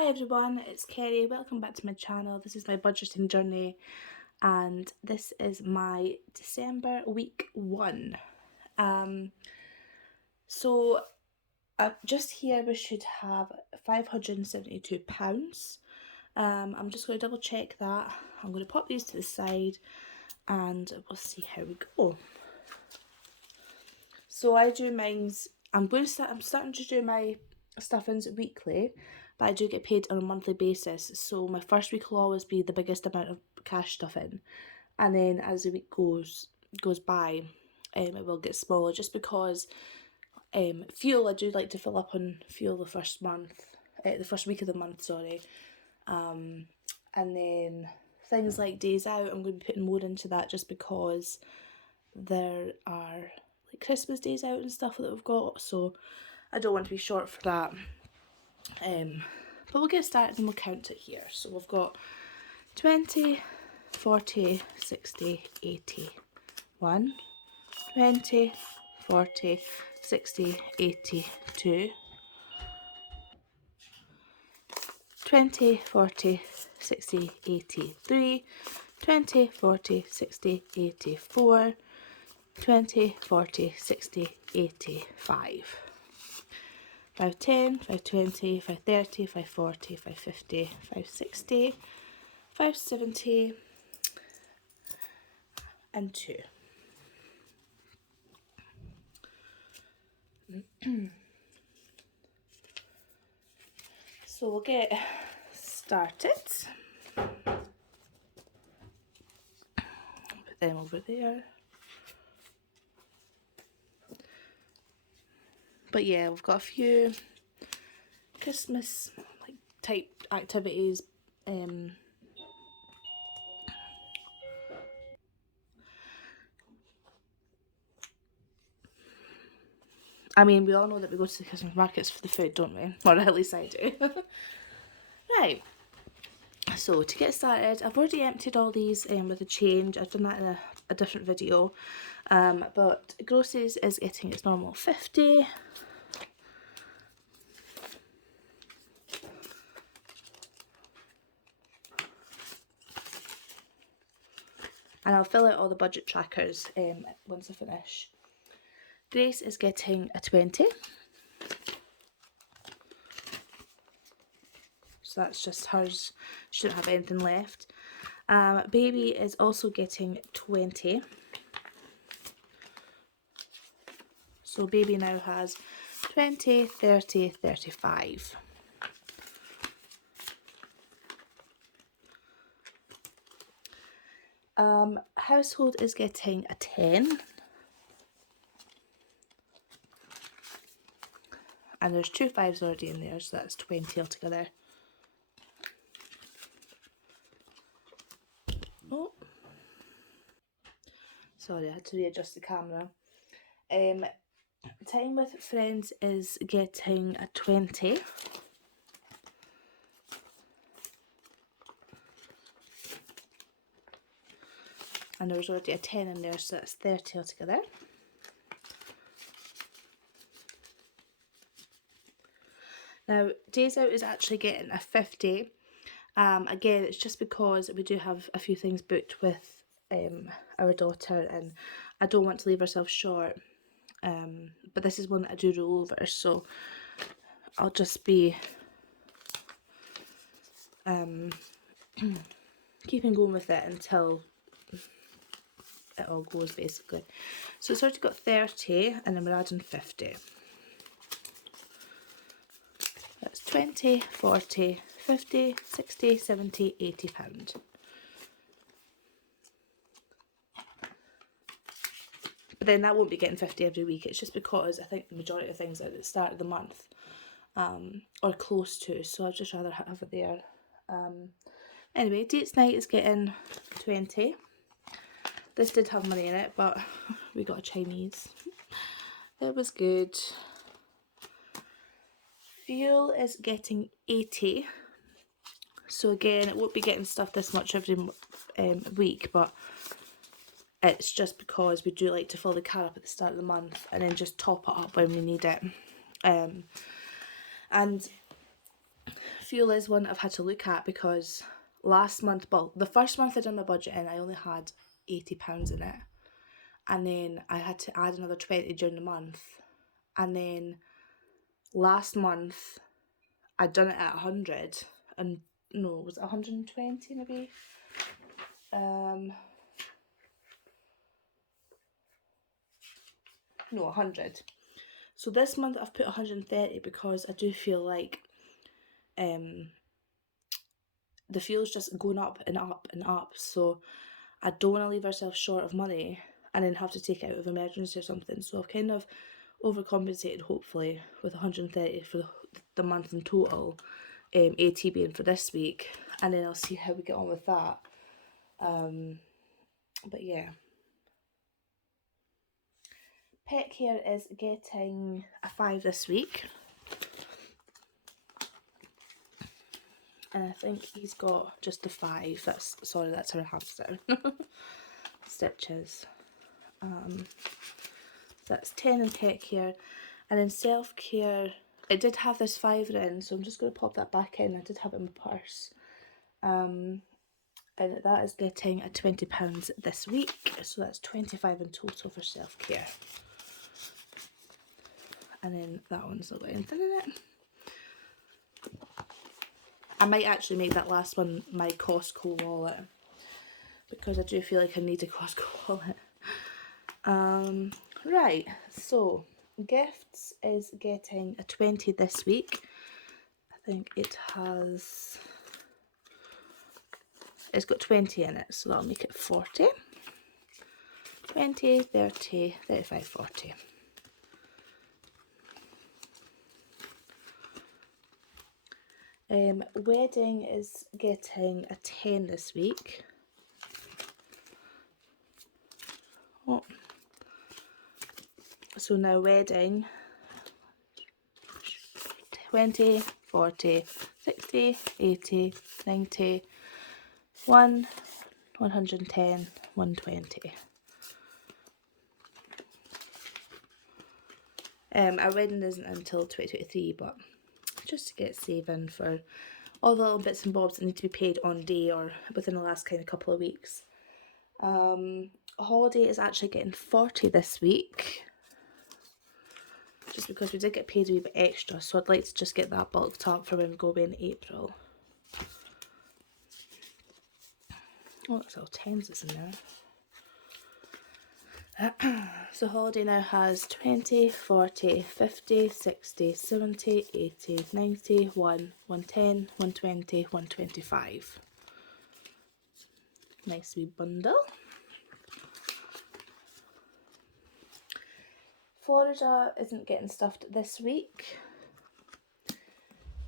Hi everyone, it's Kerry. Welcome back to my channel. This is my budgeting journey and this is my December week 1. So just here we should have £572. I'm just going to double check that. I'm going to pop these to the side and we'll see how we go. So I do mine's, I'm starting to do my stuffings weekly, but I do get paid on a monthly basis, so my first week will always be the biggest amount of cash stuffing, and then as the week goes by, it will get smaller, just because fuel, I do like to fill up on fuel the first week of the month, sorry, and then things like days out, I'm going to be putting more into that, just because there are like Christmas days out and stuff that we've got, so I don't want to be short for that. But we'll get started and we'll count it here. So we've got 20, 40, 60, 80. 1, 20, 40, 60, 80, 2, 20, 40, 60, 80, 3, 20, 40, 60, 80, 4, 20, 40, 60, 80, 5. 510, 520, 530, 540, 550, 560, 570 and 2. So we'll get started. Put them over there. But yeah, we've got a few Christmas type activities. I mean, we all know that we go to the Christmas markets for the food, don't we? Or at least I do. Right. So to get started, I've already emptied all these with a change. I've done that in a different video. But groceries is getting its normal 50. And I'll fill out all the budget trackers once I finish. Grace is getting a 20. So that's just hers. She didn't have anything left. Baby is also getting 20. So baby now has 20, 30, 35. Household is getting a 10. And there's 2 5s already in there, so that's 20 altogether. Oh, sorry, I had to readjust the camera. Time with friends is getting a 20. And there's already a 10 in there, so that's 30 altogether. Now, days out is actually getting a 50. Again, it's just because we do have a few things booked with our daughter and I don't want to leave ourselves short. But this is one that I do roll over, so I'll just be keeping going with it until it all goes, basically. So it's already got 30 and then we're adding 50. That's 20, 40, 50, 60, 70, 80 pound. But then that won't be getting 50 every week. It's just because I think the majority of things are at the start of the month, or close to, so I'd just rather have it there. Anyway, dates night is getting 20. This did have money in it, but we got a Chinese. It was good. Fuel is getting 80. So again, it won't be getting stuff this much every week, but it's just because we do like to fill the car up at the start of the month and then just top it up when we need it. And fuel is one I've had to look at because last month, well, the first month I done my budget in, I only had £80 in it. And then I had to add another 20 during the month. And then last month I'd done it at 100. And no, was it 120 maybe? No, 100. So this month I've put 130 because I do feel like the fuel's just going up and up and up. So I don't want to leave ourselves short of money and then have to take it out of emergency or something. So I've kind of overcompensated, hopefully, with 130 for the month in total, AT being for this week, and then I'll see how we get on with that. But yeah. Pet care is getting a 5 this week. And I think he's got just the 5. That's our hamster. Stitches. That's 10 in pet care. And in self-care, it did have this 5 in, so I'm just going to pop that back in. I did have it in my purse. And that is getting a £20 this week. So that's 25 in total for self-care. And then that one's not got anything in it. I might actually make that last one my Costco wallet, because I do feel like I need a Costco wallet. Right, so gifts is getting a 20 this week. I think it's got 20 in it, so that'll make it 40. 20, 30, 35, 40. Wedding is getting a 10 this week. Oh. So now wedding, 20, 40, 60, 80, 90, 110, 120. Our wedding isn't until 2023, but just to get saving for all the little bits and bobs that need to be paid on day or within the last kind of couple of weeks. Holiday is actually getting 40 this week, just because we did get paid a wee bit extra, so I'd like to just get that bulked up for when we go away in April. Oh, that's all 10s that's in there. So holiday now has 20, 40, 50, 60, 70, 80, 90, 110, 120, 125. Nice wee bundle. Florida isn't getting stuffed this week.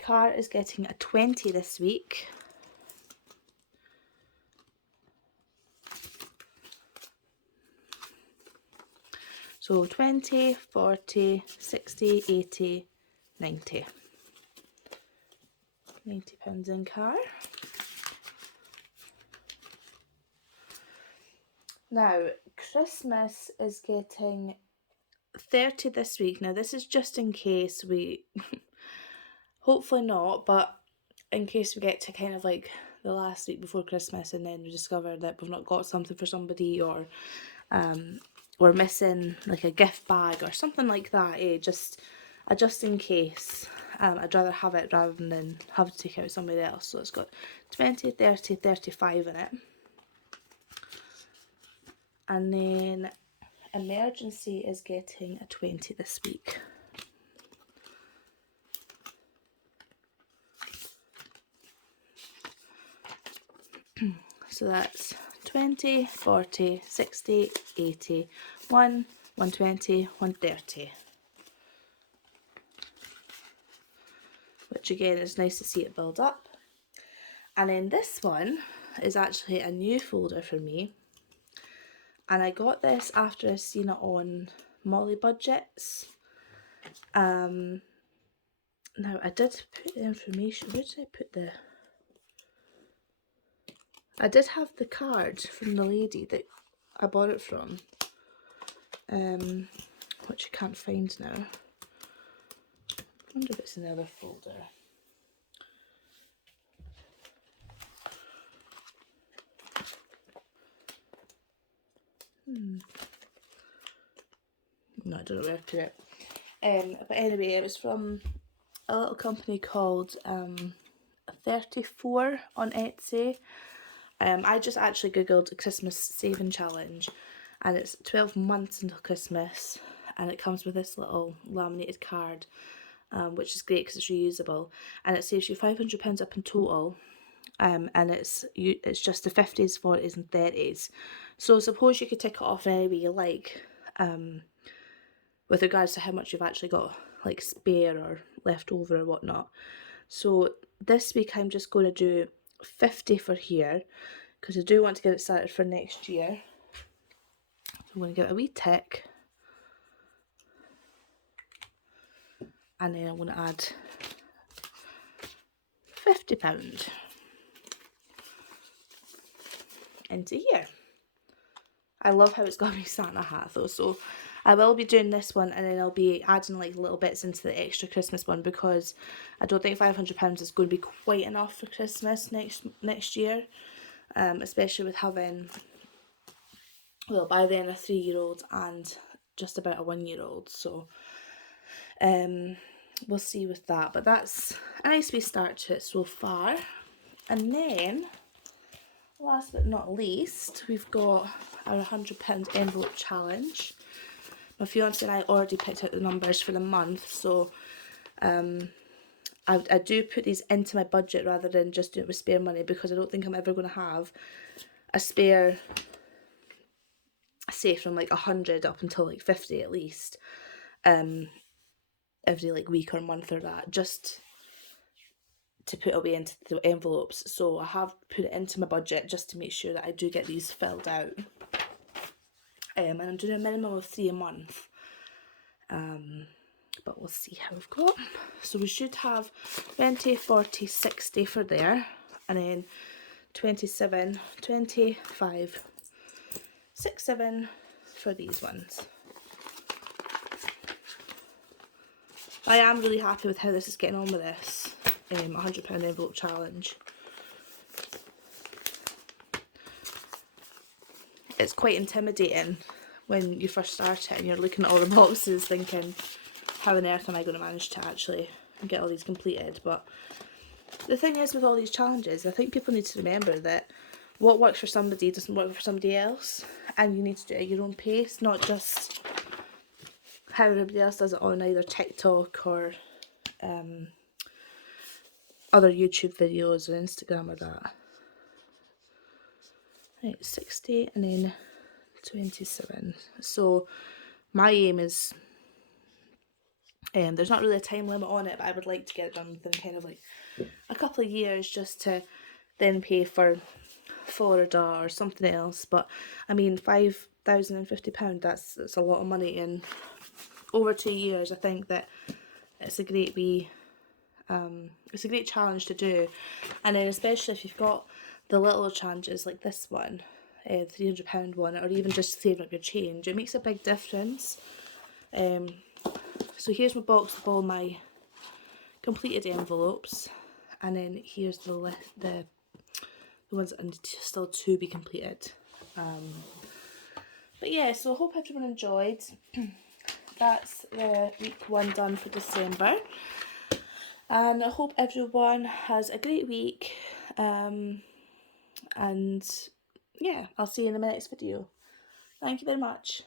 Car is getting a 20 this week. So 20, 40, 60, 80, 90. £90 in car. Now, Christmas is getting 30 this week. Now, this is just in case we, hopefully not, but in case we get to kind of like the last week before Christmas and then we discover that we've not got something for somebody, or we're missing like a gift bag or something like that, just in case. I'd rather have it rather than have to take out somebody else. So it's got 20, 30, 35 in it. And then emergency is getting a 20 this week. So that's 20, 40, 60, 80, 120, 130. Which again is nice to see it build up. And then this one is actually a new folder for me. And I got this after I seen it on Molly Budgets. Now I did put the information, where did I put the... I did have the card from the lady that I bought it from, which I can't find now. I wonder if it's in the other folder. No, I don't know where to put it. But anyway, it was from a little company called 34 on Etsy. I just actually googled a Christmas saving challenge, and it's 12 months until Christmas, and it comes with this little laminated card, which is great because it's reusable, and it saves you £500 up in total. And it's just the 50s, 40s and 30s. So suppose you could tick it off in any way you like, with regards to how much you've actually got like spare or left over or whatnot. So this week I'm just going to do 50 for here, because I do want to get it started for next year. I'm going to give it a wee tick, and then I'm going to add £50 into here. I love how it's got me Santa hat though, so I will be doing this one, and then I'll be adding like little bits into the extra Christmas one, because I don't think £500 is going to be quite enough for Christmas next year, especially with having, well, by then a 3-year-old and just about a 1-year-old, so we'll see with that. But that's a nice wee start to it so far. And then, last but not least, we've got our £100 envelope challenge. My fiance and I already picked out the numbers for the month, so I do put these into my budget rather than just do it with spare money, because I don't think I'm ever going to have a spare, say from like 100 up until like 50 at least, every like week or month or that, just to put away into the envelopes. So I have put it into my budget just to make sure that I do get these filled out. And I'm doing a minimum of 3 a month. But we'll see how we've got. So we should have 20, 40, 60 for there, and then 27, 25, 6, 7 for these ones. I am really happy with how this is getting on with this £100 envelope challenge. It's quite intimidating when you first start it and you're looking at all the boxes thinking, how on earth am I going to manage to actually get all these completed? But the thing is with all these challenges, I think people need to remember that what works for somebody doesn't work for somebody else, and you need to do it at your own pace, not just how everybody else does it on either TikTok or other YouTube videos or Instagram or that. Right, 60 and then 27. So my aim is, there's not really a time limit on it, but I would like to get it done within kind of like a couple of years, just to then pay for Florida or something else. But I mean, £5,050, that's a lot of money in over 2 years. I think that it's a great it's a great challenge to do, and then especially if you've got the little challenges like this one, the £300 one, or even just saving up your change, it makes a big difference. So here's my box with all my completed envelopes, and then here's the ones that are still to be completed. But yeah, so I hope everyone enjoyed. That's the week 1 done for December, and I hope everyone has a great week, and yeah, I'll see you in my next video. Thank you very much.